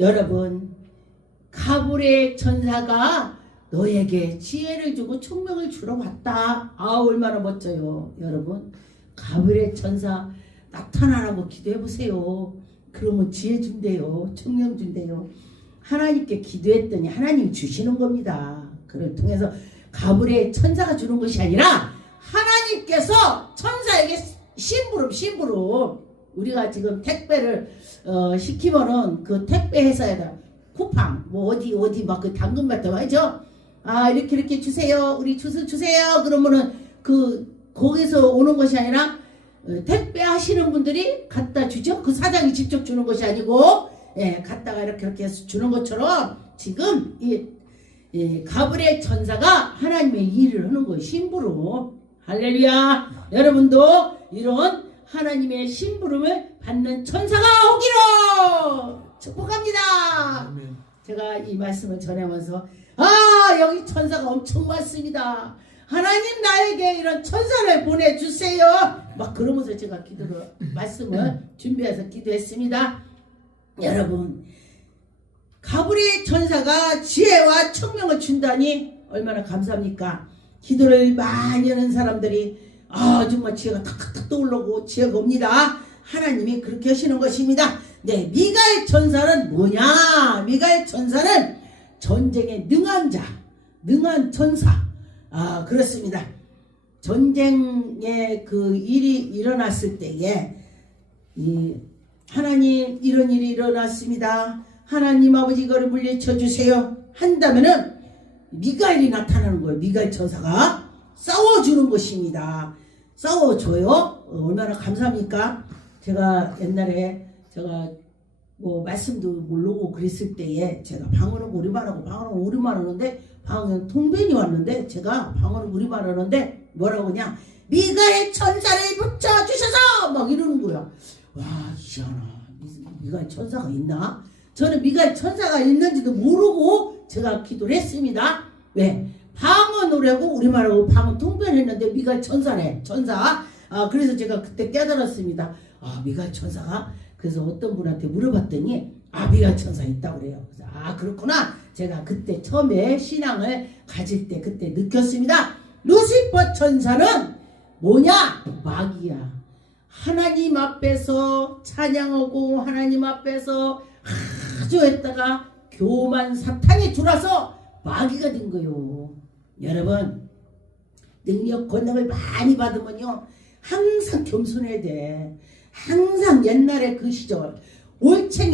여러분 가불의 천사가 너에게 지혜를 주고 총명을 주러 왔다. 아 얼마나 멋져요, 여러분. 가불의 천사 나타나라고 기도해 보세요. 그러면 지혜 준대요, 총명 준대요. 하나님께 기도했더니 하나님 주시는 겁니다. 그를 통해서 가불의 천사가 주는 것이 아니라 하나님께서 천사에게 심부름, 심부름. 우리가 지금 택배를 어, 시키면은 그 택배 회사에다 쿠팡 뭐 어디 어디 막 그 당근 같은 거 하죠. 아 이렇게 이렇게 주세요. 우리 주스 주세요. 그러면은 그 거기서 오는 것이 아니라 어, 택배 하시는 분들이 갖다 주죠. 그 사장이 직접 주는 것이 아니고 예, 갖다가 이렇게 이렇게 해서 주는 것처럼 지금 이 예, 가브리엘 천사가 하나님의 일을 하는 거예요. 심부름. 할렐루야. 여러분도 이런 하나님의 심부름을 받는 천사가 오기로 축복합니다. 아멘. 제가 이 말씀을 전하면서 아 여기 천사가 엄청 많습니다. 하나님 나에게 이런 천사를 보내주세요. 막 그러면서 제가 기도를 말씀을 준비해서 기도했습니다. 여러분 가브리 천사가 지혜와 청명을 준다니 얼마나 감사합니까? 기도를 많이 하는 사람들이 아 정말 지혜가 탁탁탁 떠오르고 지혜가 옵니다. 하나님이 그렇게 하시는 것입니다. 네, 미가의 천사는 뭐냐? 미가의 천사는 전쟁에 능한 자, 능한 천사. 아, 그렇습니다. 전쟁에 그 일이 일어났을 때에 이 하나님 이런 일이 일어났습니다. 하나님 아버지 이거를 물리쳐 주세요. 한다면은 미가엘이 나타나는 거예요. 미가엘 천사가 싸워주는 것입니다. 싸워줘요. 어, 얼마나 감사합니까? 제가 옛날에 제가 뭐 말씀도 모르고 그랬을 때에 제가 방언은 우리말 하고 방언은 우리말 하는데 방언은 통변이 왔는데 제가 방언은 우리말 하는데 뭐라고 그냥 미가의 천사를 붙여주셔서 막 이러는 거야. 와 희한하. 미가의 천사가 있나? 저는 미가의 천사가 있는지도 모르고 제가 기도를 했습니다. 왜? 방언으로 하고 우리말하고 방언 통변했는데 미가의 천사네. 천사. 아 그래서 제가 그때 깨달았습니다. 아 미가의 천사가 그래서 어떤 분한테 물어봤더니 아 미가의 천사 있다고 그래요. 그래서 아 그렇구나. 제가 그때 처음에 신앙을 가질 때 그때 느꼈습니다. 루시퍼 천사는 뭐냐? 마귀야. 하나님 앞에서 찬양하고 하나님 앞에서 아주 했다가 교만 사탄이 들어와서 마귀가 된 거요. 여러분 능력 권능을 많이 받으면요 항상 겸손해야 돼. 항상 옛날에 그 시절 올챙이